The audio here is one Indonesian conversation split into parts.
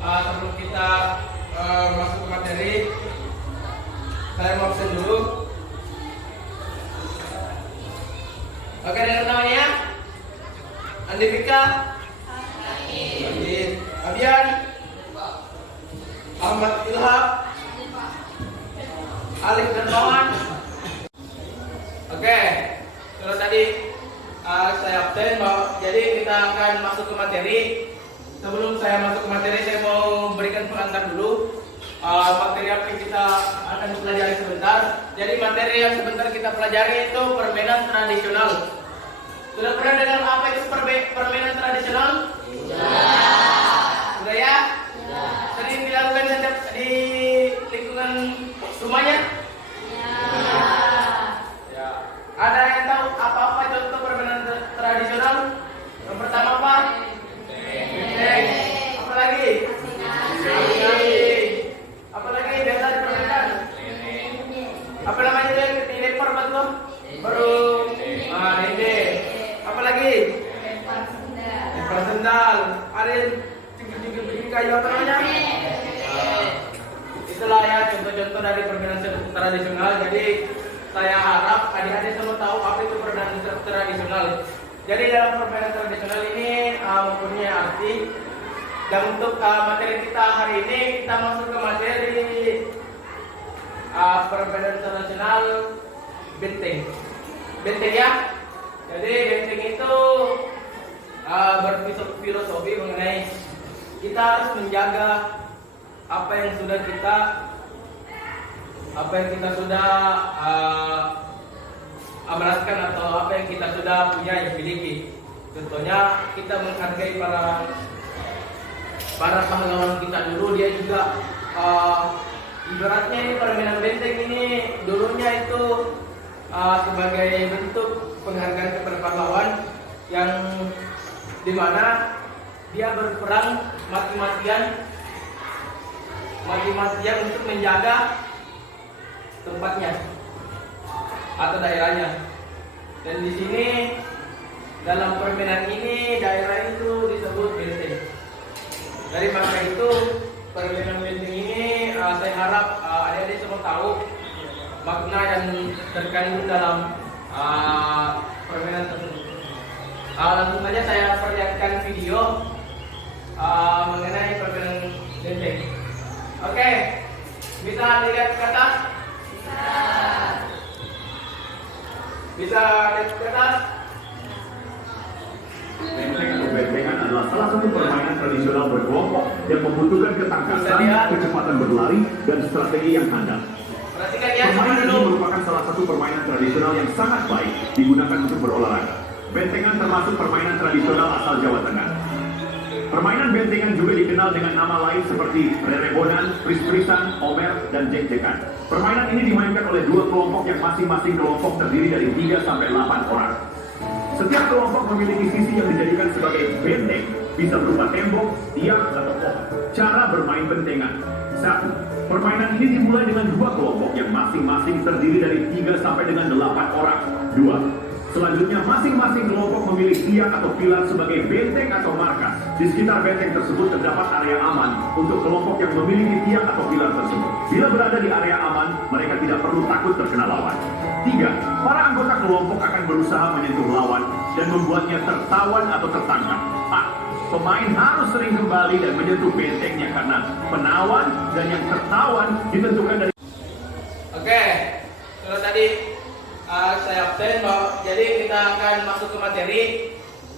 Sebelum kita masuk ke materi, saya mau absen dulu. Oke, dengan namanya Andifika, Abian, Ahmad Ilham, Alif dan Mawan. Oke, kalau tadi saya absen, jadi kita akan masuk ke materi. Sebelum saya masuk ke materi, saya mau berikan pengantar dulu. Materi apa yang kita akan pelajari sebentar. Jadi materi yang sebentar kita pelajari itu permainan tradisional. Sudah pernah dengar apa itu permainan tradisional? Sudah ya? Sering dilakukan setiap di lingkungan rumahnya? Ya. Ada yang tahu apa-apa contoh permainan tradisional? Yang pertama apa? Benteng. Apa lagi? Apa lagi biasa dipermainkan? Apa namanya itu yang dilempar batu? Baru dede. Apa lagi? Lempar sendal. Ada yang tinggi-tinggi begini kayu apa namanya? Itulah ya contoh-contoh dari permainan tradisional. Jadi saya harap adik-adik semua tahu apa itu permainan tradisional. Jadi dalam permainan tradisional ini mempunyai arti. Dan untuk materi kita hari ini, kita masuk ke materi permainan tradisional benteng. Benteng ya. Jadi benteng itu berfilosofi mengenai kita harus menjaga apa yang kita sudah amanatkan atau apa yang kita sudah punya yang miliki. Contohnya kita menghargai para pahlawan kita dulu. Dia juga ibaratnya ini permainan benteng ini dulunya itu sebagai bentuk penghargaan kepada pahlawan yang dimana dia berperang mati-matian untuk menjaga tempatnya atau daerahnya. Dan di sini dalam permainan ini daerah itu disebut benteng. Dari maka itu permainan benteng ini saya harap adik-adik semua tahu makna yang terkandung dalam permainan tersebut. Langsung saja saya perlihatkan video mengenai permainan benteng. Oke, bisa dilihat ke atas? Bisa lihat ke atas? Benteng atau bentengan adalah salah satu permainan tradisional berkelompok yang membutuhkan ketangkasan, kecepatan berlari, dan strategi yang handal. Permainan ini merupakan salah satu permainan tradisional yang sangat baik digunakan untuk berolahraga. Bentengan termasuk permainan tradisional asal Jawa Tengah. Permainan bentengan juga dikenal dengan nama lain seperti rerebonan, pris-prisan, omer, dan jek-jekan. Permainan ini dimainkan oleh dua kelompok yang masing-masing kelompok terdiri dari 3 sampai 8 orang. Setiap kelompok memiliki sisi yang dijadikan sebagai benteng, bisa berupa tembok, tiang, atau pohon. Cara bermain bentengan. 1. Permainan ini dimulai dengan dua kelompok yang masing-masing terdiri dari 3 sampai dengan 8 orang. 2. Selanjutnya, masing-masing kelompok memilih tiang atau pilar sebagai benteng atau markas. Di sekitar benteng tersebut terdapat area aman untuk kelompok yang memiliki tiang atau pilar tersebut. Bila berada di area aman, mereka tidak perlu takut terkena lawan. 3. Para anggota kelompok akan berusaha menyentuh lawan dan membuatnya tertawan atau tertangkap. Pemain harus sering kembali dan menyentuh bentengnya karena penawan dan yang tertawan ditentukan dari... Oke, kalau tadi saya absen, jadi kita akan masuk ke materi.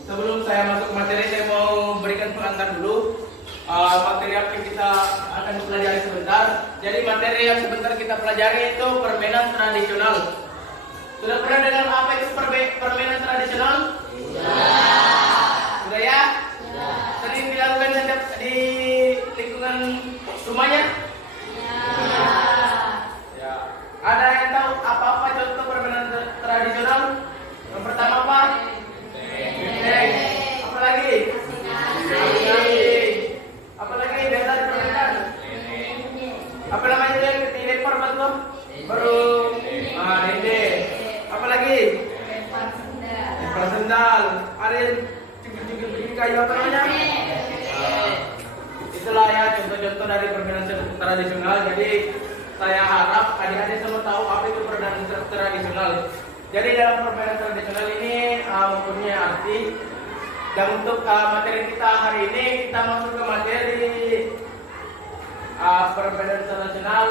Sebelum saya masuk ke materi, saya mau berikan pengantar dulu. Materi apa yang kita akan pelajari sebentar. Jadi materi yang sebentar kita pelajari itu permainan tradisional. Sudah pernah dengar apa itu permainan tradisional? Sudah ya? Sering dilakukan setiap di lingkungan rumahnya? Ya. Ada yang tahu apa-apa contoh permainan tradisional? Yang pertama apa? Benteng. Apa lagi? Apa lagi biasa dipermainkan? Apa namanya itu yang dilempar batu? Baru dede. Apa lagi? Lempar sendal. Ada yang contoh-contoh dari permainan tradisional. Jadi saya harap adik-adik semua tahu apa itu permainan tradisional. Jadi dalam permainan tradisional ini mempunyai arti. Dan untuk materi kita hari ini, kita masuk ke materi permainan tradisional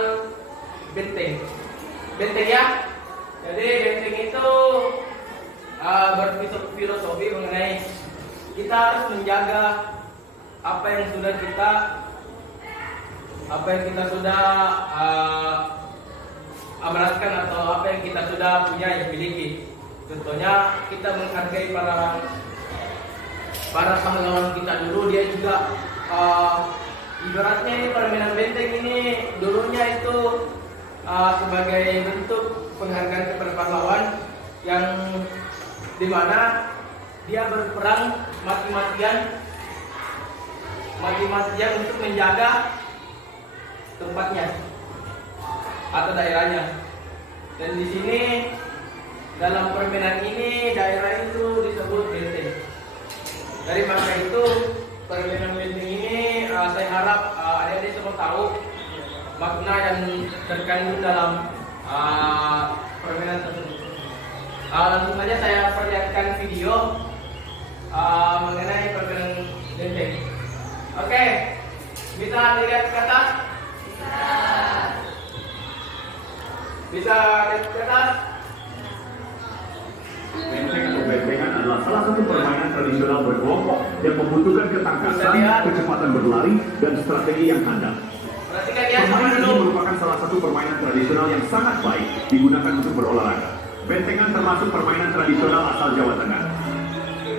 benteng. Benteng ya. Jadi benteng itu berfilosofi mengenai kita harus menjaga apa yang kita sudah amanatkan atau apa yang kita sudah punya miliki. Contohnya kita menghargai para pahlawan kita dulu. Dia juga ibaratnya ini permainan benteng ini dulunya itu sebagai bentuk penghargaan kepada pahlawan yang dimana dia berperang mati-matian untuk menjaga tempatnya atau daerahnya. Dan di sini dalam permainan ini daerah itu disebut benteng. Dari maka itu permainan benteng ini saya harap adik-adik semua tahu makna yang terkandung dalam permainan tersebut. Langsung saja saya perlihatkan video mengenai permainan benteng. Oke, bisa lihat ke atas? Bisa lihat ke atas? Benteng atau bentengan adalah salah satu permainan tradisional berkelompok yang membutuhkan ketangkasan, kecepatan berlari, dan strategi yang handal. Permainan ini merupakan salah satu permainan tradisional yang sangat baik digunakan untuk berolahraga. Bentengan termasuk permainan tradisional asal Jawa Tengah.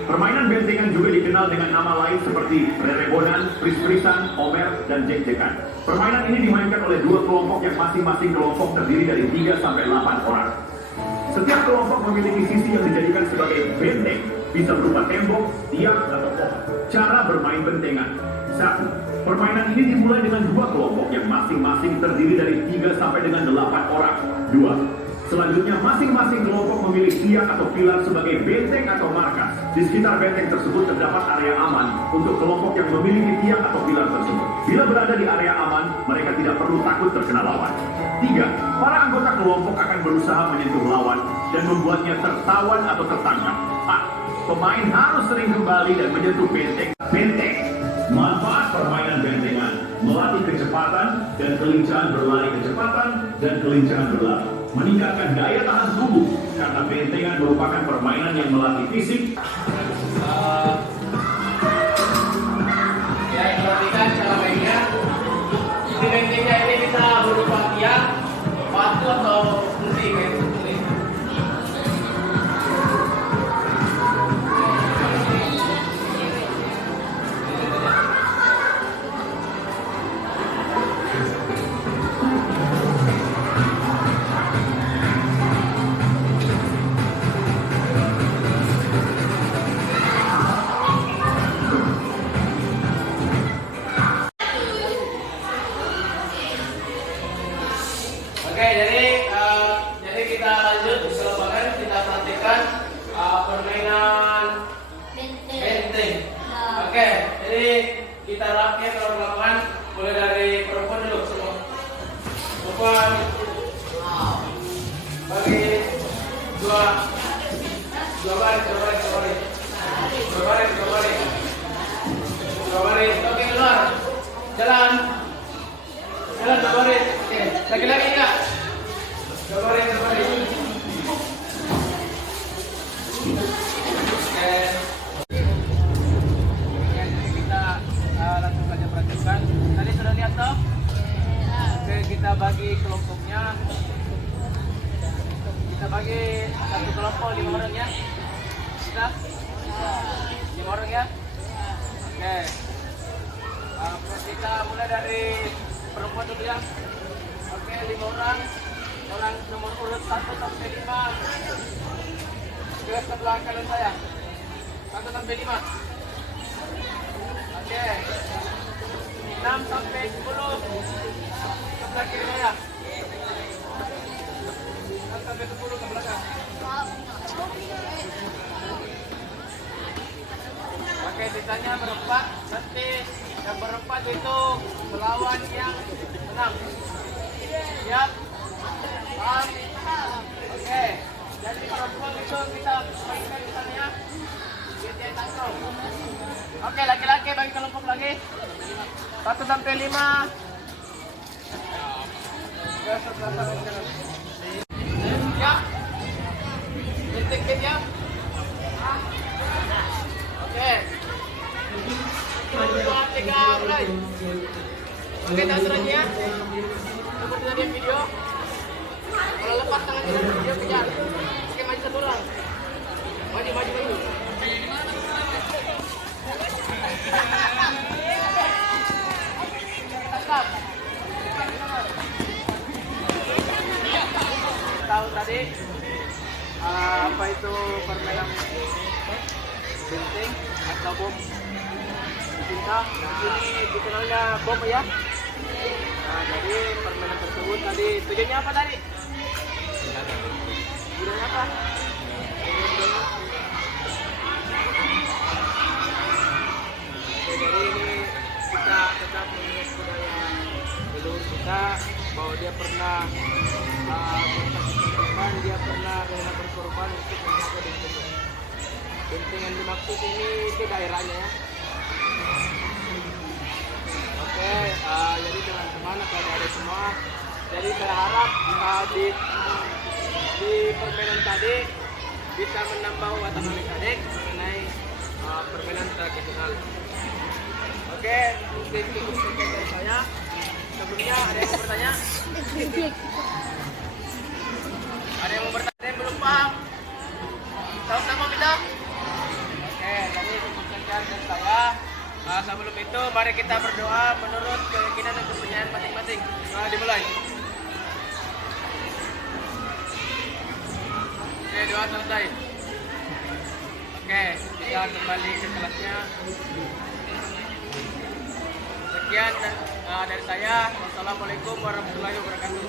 Permainan bentengan juga dikenal dengan nama lain seperti rerebonan, pris-prisan, omer, dan jek-jekan. Permainan ini dimainkan oleh dua kelompok yang masing-masing kelompok terdiri dari 3 sampai 8 orang. Setiap kelompok memiliki sisi yang dijadikan sebagai benteng, bisa berupa tembok, tiang, atau pohon. Cara bermain bentengan. 1. Permainan ini dimulai dengan dua kelompok yang masing-masing terdiri dari 3 sampai dengan 8 orang. 2. Selanjutnya, masing-masing kelompok memilih tiang atau pilar sebagai benteng atau markas. Di sekitar benteng tersebut terdapat area aman untuk kelompok yang memiliki tiang atau pilar tersebut. Bila berada di area aman, mereka tidak perlu takut terkena lawan. 3. Para anggota kelompok akan berusaha menyentuh lawan dan membuatnya tertawan atau tertangkap. Pemain harus sering kembali dan menyentuh benteng. Manfaat permainan bentengan: melatih kecepatan dan kelincahan berlari, meningkatkan daya tahan tubuh karena bentengan merupakan permainan yang melatih fisik. Ya, perhatikan cara mainnya. Di bentengnya ini bisa berupa tiang, batu atau besi kayak ini. Oke, jadi kita lanjut ke lapangan, kita praktikkan permainan benteng. Oke, jadi kita raknya ke lapangan, mulai dari perempuan dulu semua. Perempuan bagi dua baris, oke, keluar, jalan, dua baris. Oke, lagi-lagi enggak? Dua baris. Oke. Jadi kita langsung saja praktekkan. Tadi sudah lihat toh? Oke, kita bagi kelompoknya. Kita bagi satu kelompok 5 orang ya. Kita 5 orang ya. Oke. Kita mulai dari perempuan dulu ya. Oke, 5 orang. Orang nomor urut 1 sampai 5. Ke sebelah kanan saya. 1 sampai 5. Oke. 6 sampai 10. Sebelah kiri saya. 6 sampai 10 ke belakang. Oke, sisanya berempat. Nanti yang berempat itu melawan yang menang. Siap? Paham? Oke. Jadi perempuan itu kita mainkan di sana ya. Biar dia tahu. Oke, laki-laki bagi kelompok lagi. 1 sampai 5. Siap? Intik ya. Oke. 1, 2, 3, mulai. Oke, tak aturannya. Seperti tadi video. Kalau lepas tangan dia kejar. Oke, maju satu orang. Maju. Stop. Tahu tadi apa itu permainan benteng atau bom cinta? Ini dikenalnya bom ya. Nah, jadi permainan tersebut tadi tujuannya apa tadi? Gunanya apa? Oke, jadi ini kita tetap mengingat budaya leluhur kita bahwa dia pernah berkorban, dia pernah rela berkorban untuk menjaga benteng. Benteng yang dimaksud ini itu daerahnya ya. Oke, jadi teman-teman atau ada semua, jadi saya harap di permainan tadi bisa menambah wawasan adik mengenai permainan tradisional. Oke, mungkin cukup sekian dari saya. Sebelumnya ada yang mau bertanya? Ada yang mau bertanya yang belum paham? Sama-sama bidang? Oke, jadi cukup sekian dari saya. Sebelum itu mari kita berdoa menurut keyakinan dan kepercayaan masing-masing. Dimulai. Oke, doa selesai. Oke, kita kembali ke kelasnya. Sekian dari saya. Wassalamualaikum warahmatullahi wabarakatuh.